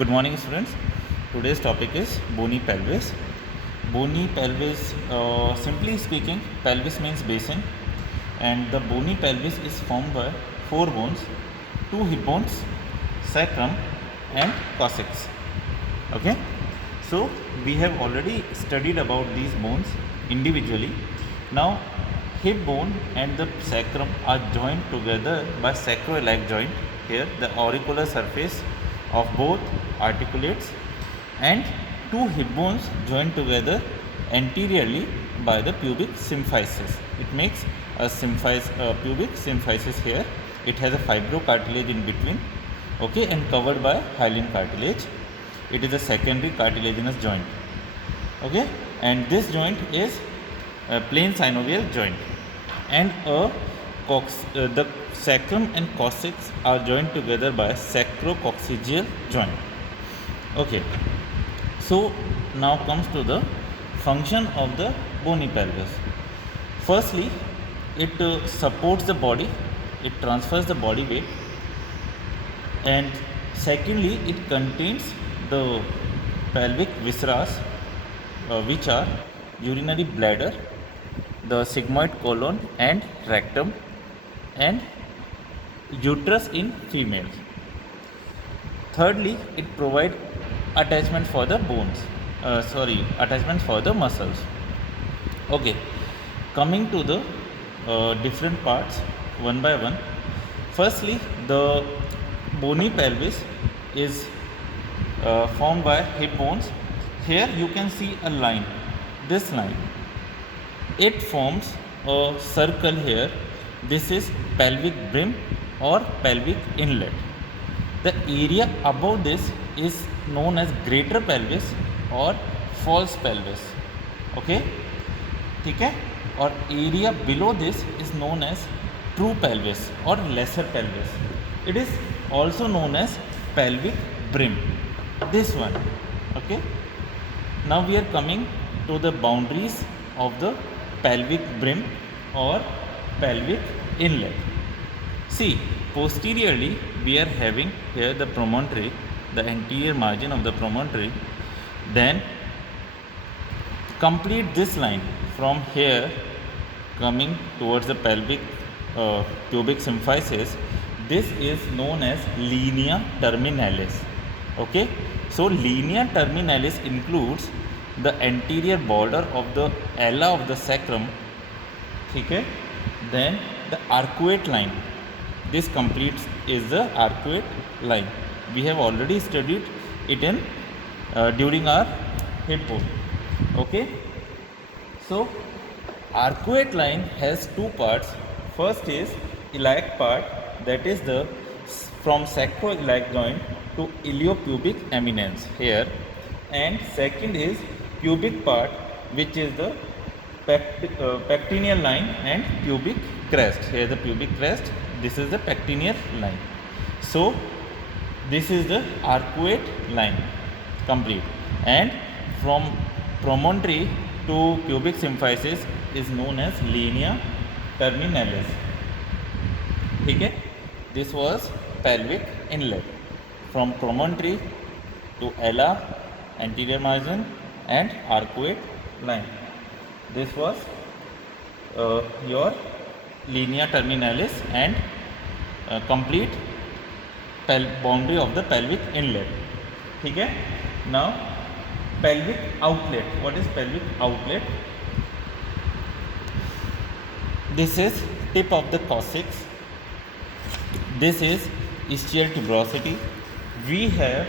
Good morning, students. Today's topic is bony pelvis. Bony pelvis, simply speaking, pelvis means basin, and the bony pelvis is formed by four bones: two hip bones, sacrum, and coccyx. Okay, so we have already studied about these bones individually. Now, hip bone and the sacrum are joined together by sacroiliac joint. Here, the auricular surface of both articulates, and two hip bones joined together anteriorly by the pubic symphysis. It makes a pubic symphysis here. It has a fibrocartilage in between, okay, and covered by hyaline cartilage. It is a secondary cartilaginous joint, okay, and this joint is a plain synovial joint, and the sacrum and coccyx are joined together by sacrococcygeal joint. Okay, so now comes to the function of the bony pelvis. Firstly, it supports the body, it transfers the body weight, and secondly, it contains the pelvic viscera, which are urinary bladder, the sigmoid colon and rectum, and uterus in females. Thirdly, it provides attachment for the attachment for the muscles. Okay, coming to the different parts one by one. Firstly, the bony pelvis is formed by hip bones. Here you can see a line, this line. It forms a circle here. This is pelvic brim or pelvic inlet. The area above this is known as greater pelvis or false pelvis. Okay, ठीक है, और area below this is known as true pelvis or lesser pelvis. It is also known as pelvic brim. This one. Okay. Now we are coming to the boundaries of the pelvic brim or pelvic inlet. See, posteriorly we are having here the promontory, the anterior margin of the promontory. Then complete this line from here coming towards the pelvic pubic symphysis. This is known as linea terminalis. Okay, so linea terminalis includes the anterior border of the ala of the sacrum. Okay, then the arcuate line. This completes is the arcuate line. We have already studied it in during our hip bone. Okay, so arcuate line has two parts. First is iliac part, that is the from sacroiliac joint to iliopubic eminence here, and second is pubic part, which is the pectineal line and pubic crest. Here the pubic crest, this is the pectineal line. So this is the arcuate line complete, and from promontory to pubic symphysis is known as linea terminalis. Okay, this was pelvic inlet from promontory to ala, anterior margin, and arcuate line. This was your linea terminalis and complete boundary of the pelvic inlet. Okay, now pelvic outlet. What is pelvic outlet? This is tip of the coccyx. This is ischial tuberosity. We have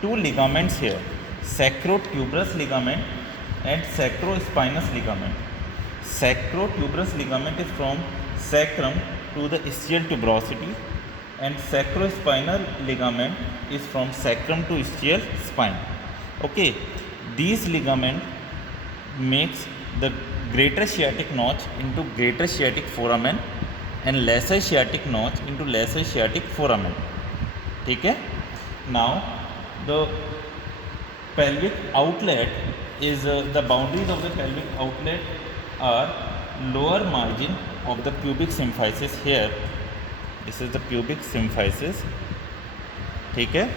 two ligaments here, sacrotuberous ligament and sacrospinous ligament. Sacrotuberous ligament is from sacrum to the ischial tuberosity, and sacrospinal ligament is from sacrum to ischial spine. Okay, these ligament makes the greater sciatic notch into greater sciatic foramen and lesser sciatic notch into lesser sciatic foramen. ठीक है? Now the pelvic outlet is the boundaries of the pelvic outlet are lower margin of the pubic symphysis here. This is the pubic symphysis. ठीक है,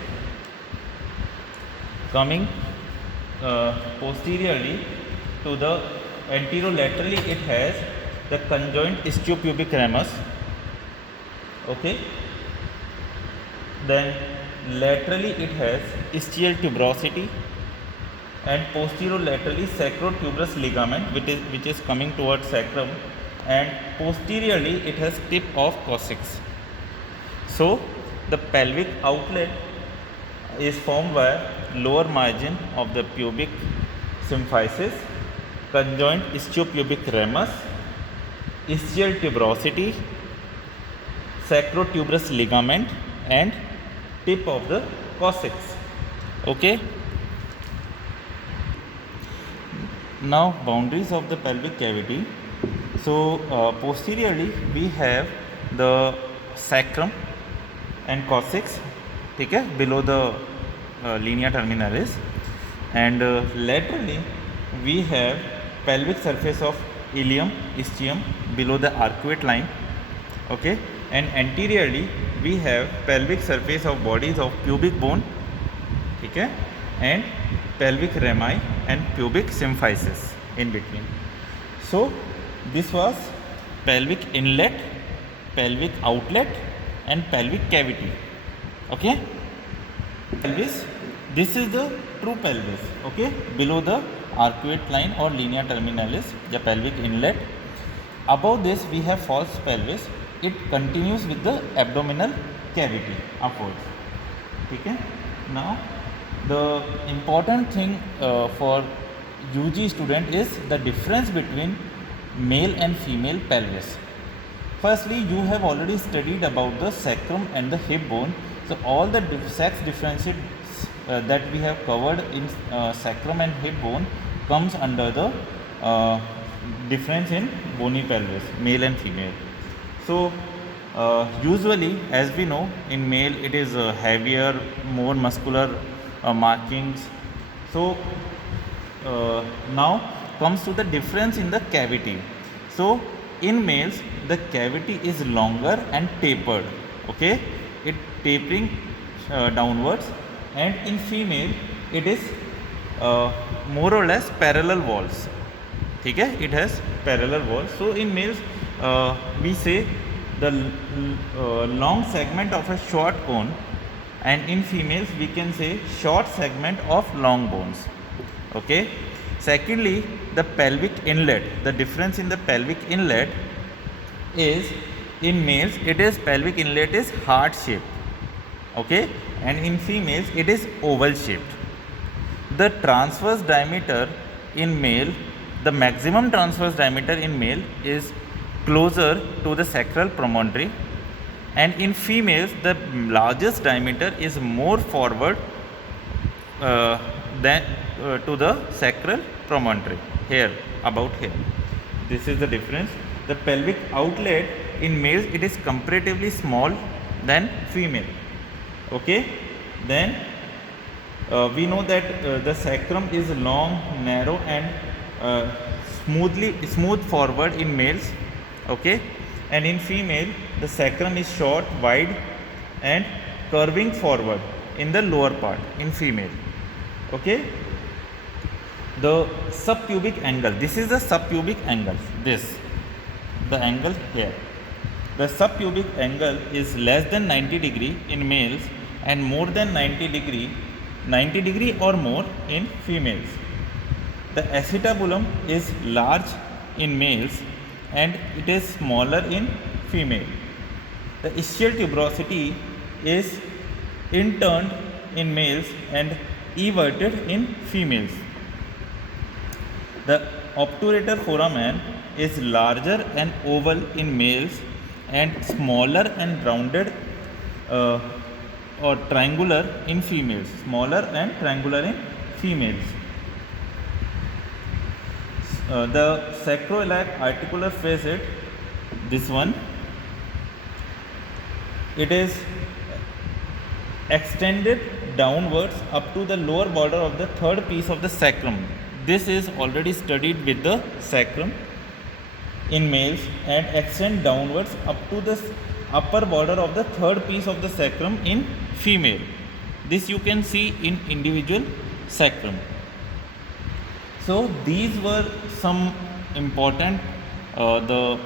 coming posteriorly to the anterolaterally, it has the conjoint istiopubic ramus. Okay. Then laterally it has ischial tuberosity, and posterolaterally sacrotuberous ligament, which is coming towards sacrum, and posteriorly it has tip of coccyx. So the pelvic outlet is formed by lower margin of the pubic symphysis, conjoint istiopubic ramus, ischial tuberosity, sacrotuberous ligament, and tip of the coccyx. Okay. Now boundaries of the pelvic cavity. So posteriorly we have the sacrum and coccyx, okay, below the linea terminalis, and laterally we have pelvic surface of ilium, ischium below the arcuate line, okay, and anteriorly we have pelvic surface of bodies of pubic bone, okay, and pelvic rami and pubic symphysis in between. So this was pelvic inlet, pelvic outlet, and pelvic cavity. Okay. Pelvis, this is the true pelvis, okay, below the arcuate line or linea terminalis, the pelvic inlet. Above this we have false pelvis. It continues with the abdominal cavity upwards. Okay. Now the important thing for UG student is the difference between male and female pelvis. Firstly, you have already studied about the sacrum and the hip bone. So all the sex differences that we have covered in sacrum and hip bone comes under the difference in bony pelvis, male and female. So usually, as we know, in male it is heavier, more muscular markings. So now comes to the difference in the cavity. So in males the cavity is longer and tapered, okay, it tapering downwards, and in female it is more or less parallel walls, okay, it has parallel walls. So in males we say the long segment of a short cone, and in females we can say short segment of long bones, okay. Secondly, the pelvic inlet, the difference in the pelvic inlet is in males it is pelvic inlet is heart shaped, okay, and in females it is oval shaped. The transverse diameter in male, the maximum transverse diameter in male is closer to the sacral promontory, and in females the largest diameter is more forward than to the sacral promontory, here, about here. This is the difference. The pelvic outlet in males it is comparatively small than female, okay. Then we know that the sacrum is long, narrow, and smooth forward in males, okay, and in female the sacrum is short, wide, and curving forward in the lower part in female, okay. The subpubic angle, this is the subpubic angle, this, the angle here. The subpubic angle is less than 90 degree in males and more than 90 degree or more in females. The acetabulum is large in males and it is smaller in female. The ischial tuberosity is interned in males and everted in females. The obturator foramen is larger and oval in males and smaller and rounded or triangular in females. Smaller and triangular in females. The sacroiliac articular facet, this one, it is extended downwards up to the lower border of the third piece of the sacrum. This is already studied with the sacrum in males and extend downwards up to the upper border of the third piece of the sacrum in female. This you can see in individual sacrum. So these were some important the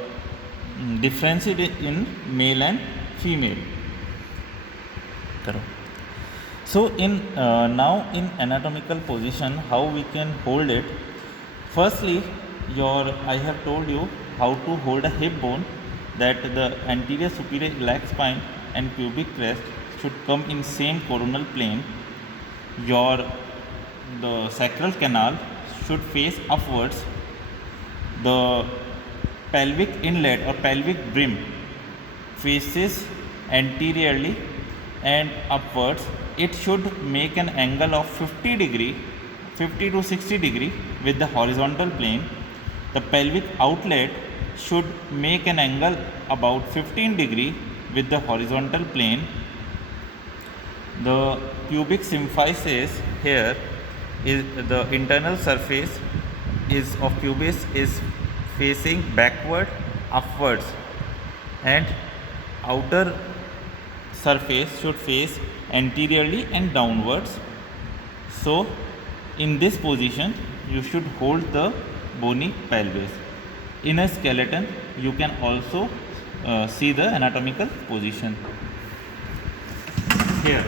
differences in male and female. So in now in anatomical position, how we can hold it? Firstly, I have told you how to hold a hip bone, that the anterior superior iliac spine and pubic crest should come in same coronal plane. The sacral canal should face upwards. The pelvic inlet or pelvic brim faces anteriorly and upwards. It should make an angle of 50 to 60 degree with the horizontal plane. The pelvic outlet should make an angle about 15 degree with the horizontal plane. The pubic symphysis here is the internal surface is of pubis is facing backward upwards, and outer surface should face anteriorly and downwards. So in this position you should hold the bony pelvis. In a skeleton you can also see the anatomical position here.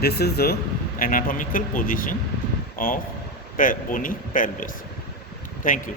This is the anatomical position of bony pelvis. Thank you.